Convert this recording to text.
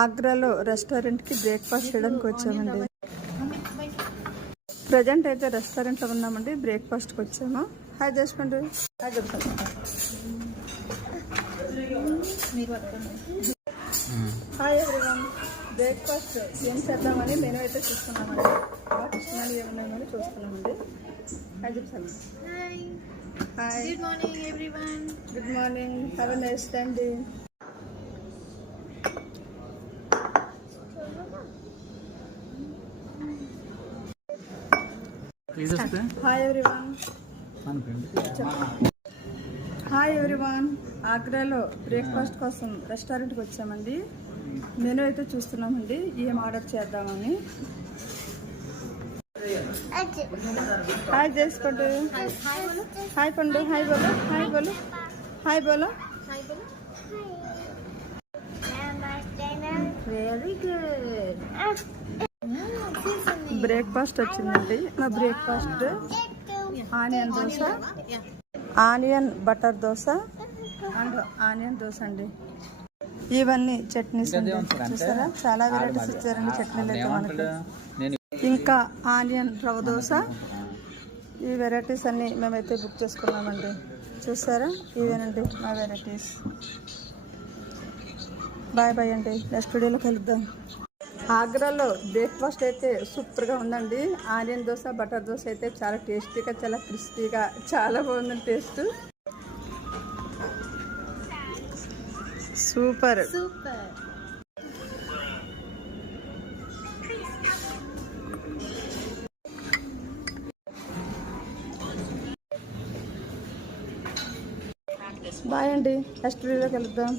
ఆగ్రాలో రెస్టారెంట్కి బ్రేక్ఫాస్ట్ చేయడానికి వచ్చామండి. ప్రజెంట్ అయితే రెస్టారెంట్లో ఉన్నామండి. బ్రేక్ఫాస్ట్కి వచ్చాము. హాయ్ చేసుకోండి. హాయ్ చెప్పండి. Hi everyone. బ్రేక్ఫాస్ట్ ఏం చేద్దామని మెనూ అయితే చూస్తున్నామండి. మాకు ఇష్టమైనవి ఏమున్నాయని చూస్తున్నామండి. హాయ్ చెప్పండి. Hi, good morning everyone. Good morning. Have a nice time day. Hi everyone. Hi everyone. ఆగ్రాలో బ్రేక్ఫాస్ట్ కోసం రెస్టారెంట్కి వచ్చామండి. మెనూ అయితే చూస్తున్నామండి ఏం ఆర్డర్ చేద్దామని. హాయ్ చేసుకోండి. హాయ్ పండు. హాయ్ బోలో. హాయ్ బోలో. హాయ్ బోలో. Very good. బ్రేక్ఫాస్ట్ వచ్చిందండి. మా breakfast onion dosa, onion butter dosa and onion dosa అండి. ఇవన్నీ చట్నీస్ అండి. చూసారా చాలా వెరైటీస్ ఇచ్చారండి చట్నీలు అయితే మనకి. ఇంకా ఆనియన్ రవ్వ దోశ. ఈ వెరైటీస్ అన్నీ మేమైతే బుక్ చేసుకున్నామండి. చూసారా ఇవేనండి మా వెరైటీస్. బాయ్ బాయ్ అండి. నెక్స్ట్ వీడియోలో కలుద్దాం. ఆగ్రాలో బ్రేక్ఫాస్ట్ అయితే సూపర్గా ఉందండి. ఆనియన్ దోశ, బటర్ దోశ అయితే చాలా టేస్టీగా, చాలా క్రిస్పీగా, చాలా బాగుందండి టేస్ట్. Super super. బాయ్ అండి. నెక్స్ట్ వీడియోలో కలుద్దాం.